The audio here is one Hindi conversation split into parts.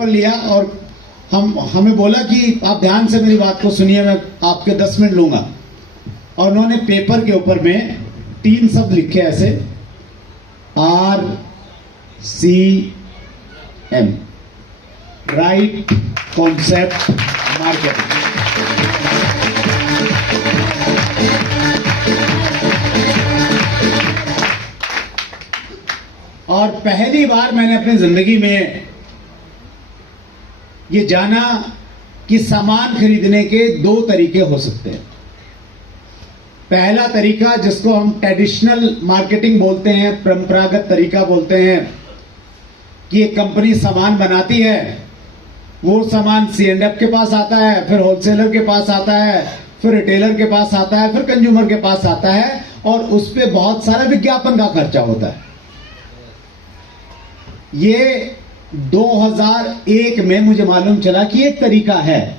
पर लिया और हमें बोला कि आप ध्यान से मेरी बात को सुनिए, मैं आपके 10 मिनट लूंगा। और उन्होंने पेपर के ऊपर में 3 शब्द लिखे ऐसे, RCM, राइट कॉन्सेप्ट मार्केटिंग। और पहली बार मैंने अपनी जिंदगी में ये जाना कि सामान खरीदने के 2 तरीके हो सकते हैं। पहला तरीका जिसको हम ट्रेडिशनल मार्केटिंग बोलते हैं, परंपरागत तरीका बोलते हैं, कि एक कंपनी सामान बनाती है, वो सामान C&F के पास आता है, फिर होलसेलर के पास आता है, फिर रिटेलर के पास आता है, फिर कंज्यूमर के पास आता है, और उस पर बहुत सारा विज्ञापन का खर्चा होता है। ये 2001 में मुझे मालूम चला कि एक तरीका है।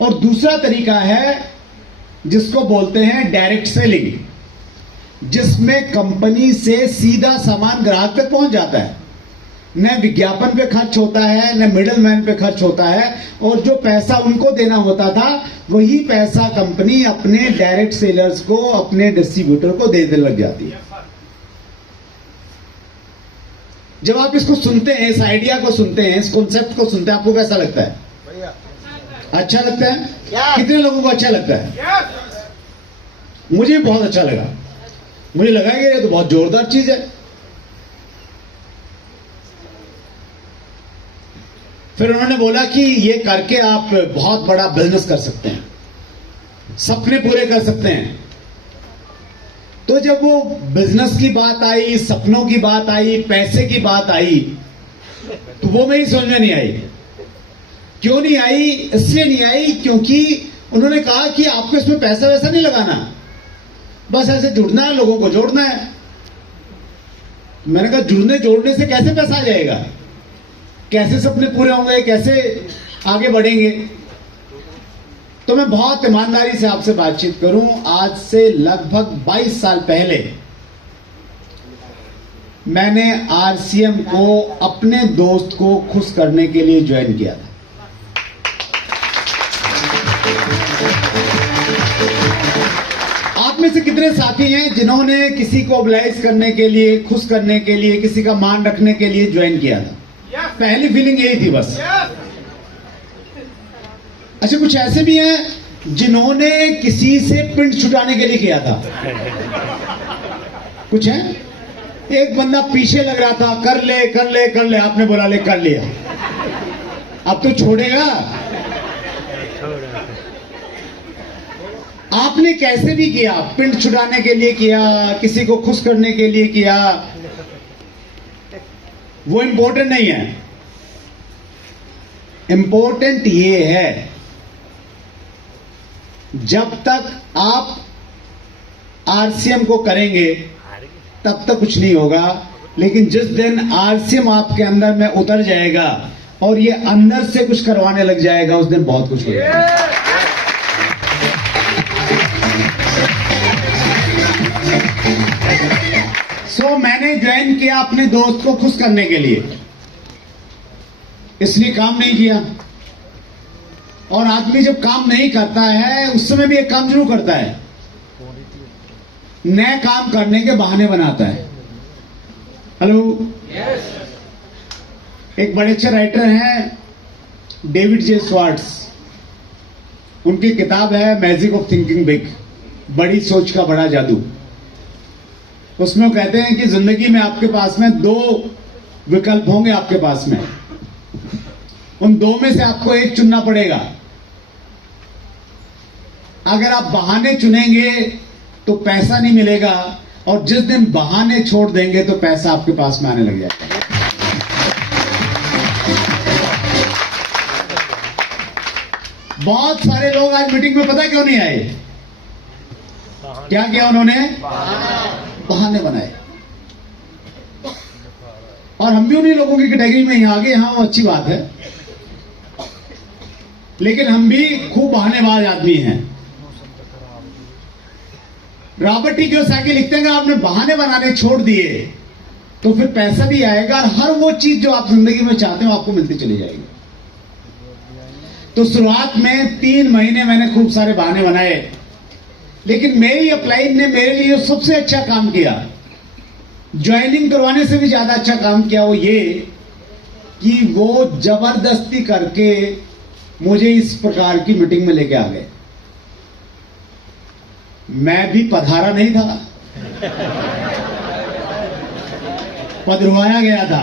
और दूसरा तरीका है जिसको बोलते हैं डायरेक्ट सेलिंग, जिसमें कंपनी से सीधा सामान ग्राहक तक पहुंच जाता है। न विज्ञापन पे खर्च होता है, न मिडल मैन पे खर्च होता है, और जो पैसा उनको देना होता था वही पैसा कंपनी अपने डायरेक्ट सेलर्स को, अपने डिस्ट्रीब्यूटर को दे लग जाती है। जब आप इसको सुनते हैं, इस आइडिया को सुनते हैं, इस कॉन्सेप्ट को सुनते हैं, आपको कैसा लगता है? अच्छा लगता है? कितने लोगों को अच्छा लगता है? मुझे बहुत अच्छा लगा। मुझे लगा कि ये तो बहुत जोरदार चीज है। फिर उन्होंने बोला कि ये करके आप बहुत बड़ा बिजनेस कर सकते हैं, सपने पूरे कर सकते हैं। तो जब वो बिजनेस की बात आई, सपनों की बात आई, पैसे की बात आई, तो वो मेरी समझ में नहीं आई। क्यों नहीं आई? इसलिए नहीं आई क्योंकि उन्होंने कहा कि आपको इसमें पैसा वैसा नहीं लगाना, बस ऐसे जुड़ना है, लोगों को जोड़ना है। मैंने कहा जुड़ने जोड़ने से कैसे पैसा आ जाएगा, कैसे सपने पूरे होंगे, कैसे आगे बढ़ेंगे? तो मैं बहुत ईमानदारी से आपसे बातचीत करूं, आज से लगभग 22 साल पहले मैंने RCM को अपने दोस्त को खुश करने के लिए ज्वाइन किया था। आप में से कितने साथी हैं जिन्होंने किसी को ऑब्लाइज करने के लिए, खुश करने के लिए, किसी का मान रखने के लिए ज्वाइन किया था? पहली फीलिंग यही थी बस। अच्छा, कुछ ऐसे भी हैं जिन्होंने किसी से पिंड छुटाने के लिए किया था। कुछ है, एक बंदा पीछे लग रहा था, कर ले कर ले कर ले, आपने बोला ले कर लिया, अब तो छोड़ेगा। आपने कैसे भी किया, पिंड छुटाने के लिए किया, किसी को खुश करने के लिए किया, वो इंपॉर्टेंट नहीं है। इंपॉर्टेंट ये है, जब तक आप RCM को करेंगे तब तक कुछ नहीं होगा, लेकिन जिस दिन RCM आपके अंदर में उतर जाएगा और ये अंदर से कुछ करवाने लग जाएगा, उस दिन बहुत कुछ होगा। सो मैंने ज्वाइन किया अपने दोस्त को खुश करने के लिए, इसलिए काम नहीं किया। और आदमी जब काम नहीं करता है उस समय भी एक काम जरूर करता है, नए काम करने के बहाने बनाता है। हेलो, एक बड़े अच्छे राइटर हैं डेविड जे स्वार्ट्स, उनकी किताब है मैजिक ऑफ थिंकिंग बिग, बड़ी सोच का बड़ा जादू। उसमें वो कहते हैं कि जिंदगी में आपके पास में 2 विकल्प होंगे आपके पास में, उन 2 में से आपको एक चुनना पड़ेगा। अगर आप बहाने चुनेंगे तो पैसा नहीं मिलेगा, और जिस दिन बहाने छोड़ देंगे तो पैसा आपके पास में आने लग जाएगा। बहुत सारे लोग आज मीटिंग में पता क्यों नहीं आए? क्या किया उन्होंने? बहाने बनाए। और हम भी उन्हीं लोगों की कैटेगरी में यहाँ आ गए। हाँ, वो अच्छी बात है, लेकिन हम भी खूब बहानेबाज आदमी हैं। रॉबर्ट टी कियोसाकी लिखते हैं कि आपने बहाने बनाने छोड़ दिए तो फिर पैसा भी आएगा और हर वो चीज जो आप जिंदगी में चाहते हो आपको मिलती चली जाएगी। तो शुरुआत में 3 महीने मैंने खूब सारे बहाने बनाए, लेकिन मेरी अपलाइन ने मेरे लिए सबसे अच्छा काम किया, ज्वाइनिंग करवाने से भी ज्यादा अच्छा काम किया, वो ये कि वो जबरदस्ती करके मुझे इस प्रकार की मीटिंग में लेके आ गए। मैं भी पधारा नहीं था, पधरवाया गया था।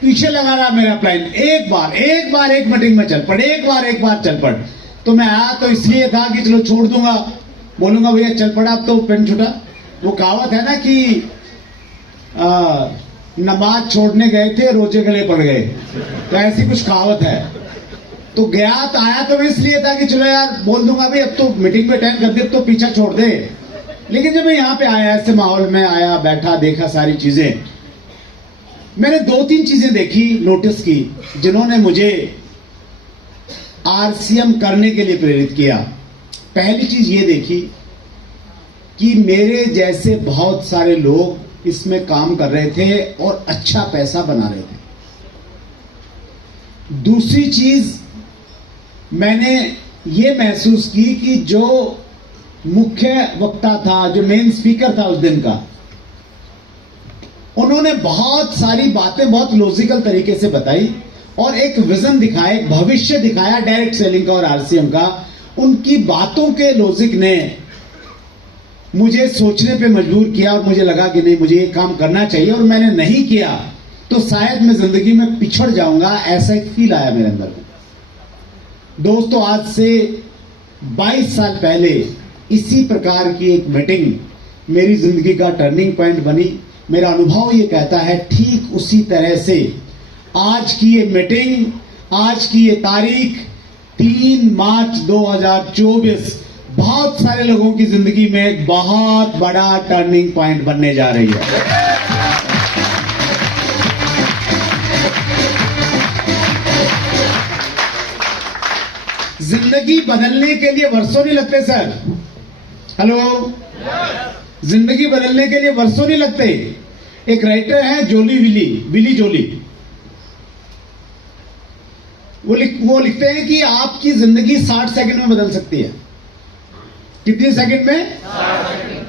पीछे लगा रहा मेरा प्लान, एक बार एक मीटिंग में चल पड़, एक बार चल पड़। तो मैं आया तो इसलिए था कि चलो छोड़ दूंगा, बोलूंगा भैया चल पड़ा, अब तो पेन छुटा। वो कहावत है ना कि नमाज छोड़ने गए थे रोजे गले पड़ गए, तो ऐसी कुछ कहावत है। तो गया तो आया तो मैं इसलिए था कि चलो यार बोल दूंगा भाई अब तो मीटिंग में अटेंड कर दे, अब तो पीछा छोड़ दे। लेकिन जब मैं यहां पे आया, ऐसे माहौल में आया, बैठा, देखा सारी चीजें, मैंने 2-3 चीजें देखी, नोटिस की, जिन्होंने मुझे आरसीएम करने के लिए प्रेरित किया। पहली चीज ये देखी कि मेरे जैसे बहुत सारे लोग इसमें काम कर रहे थे और अच्छा पैसा बना रहे थे। दूसरी चीज मैंने ये महसूस की कि जो मुख्य वक्ता था, जो मेन स्पीकर था उस दिन का, उन्होंने बहुत सारी बातें बहुत लॉजिकल तरीके से बताई और एक विजन दिखाया, एक भविष्य दिखाया डायरेक्ट सेलिंग का और आरसीएम का। उनकी बातों के लॉजिक ने मुझे सोचने पे मजबूर किया और मुझे लगा कि नहीं, मुझे ये काम करना चाहिए, और मैंने नहीं किया तो शायद मैं जिंदगी में पिछड़ जाऊंगा, ऐसा एक फील आया मेरे अंदर। दोस्तों, आज से 22 साल पहले इसी प्रकार की एक मीटिंग मेरी जिंदगी का टर्निंग पॉइंट बनी। मेरा अनुभव ये कहता है ठीक उसी तरह से आज की ये मीटिंग, आज की ये तारीख 3 मार्च 2024 बहुत सारे लोगों की जिंदगी में एक बहुत बड़ा टर्निंग पॉइंट बनने जा रही है। जिंदगी बदलने के लिए वर्षों नहीं लगते सर। हेलो, जिंदगी बदलने के लिए वर्षों नहीं लगते। एक राइटर है विली जोली, वो लिखते हैं कि आपकी जिंदगी 60 सेकंड में बदल सकती है। कितने सेकंड में? 60 सेकंड।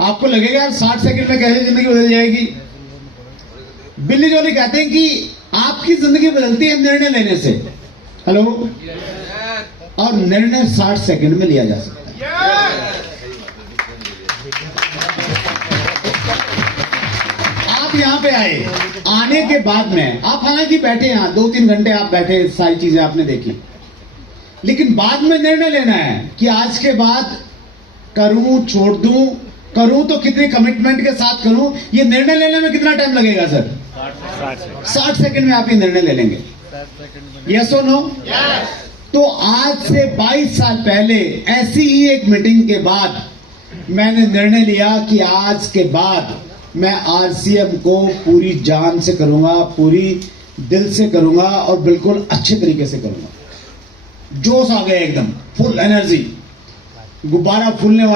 आपको लगेगा यार 60 सेकंड में कैसे जिंदगी बदल जाएगी? बिली जोली कहते हैं कि आपकी जिंदगी बदलती है निर्णय लेने से। हेलो, और निर्णय 60 सेकंड में लिया जा सकता है। आप यहां पे आए, आने के बाद में आप हालांकि बैठे यहां 2-3 घंटे आप बैठे, सारी चीजें आपने देखी, लेकिन बाद में निर्णय लेना है कि आज के बाद करूं, छोड़ दूं, करूं तो कितने कमिटमेंट के साथ करूं। ये निर्णय लेने में कितना टाइम लगेगा सर? 60 सेकंड में आप ये निर्णय ले लेंगे। यस और नो? तो आज से 22 साल पहले ऐसी ही एक मीटिंग के बाद मैंने निर्णय लिया कि आज के बाद मैं आरसीएम को पूरी जान से करूंगा, पूरी दिल से करूंगा और बिल्कुल अच्छे तरीके से करूंगा। जोश आ गया एकदम, फुल एनर्जी, गुब्बारा फूलने वाला।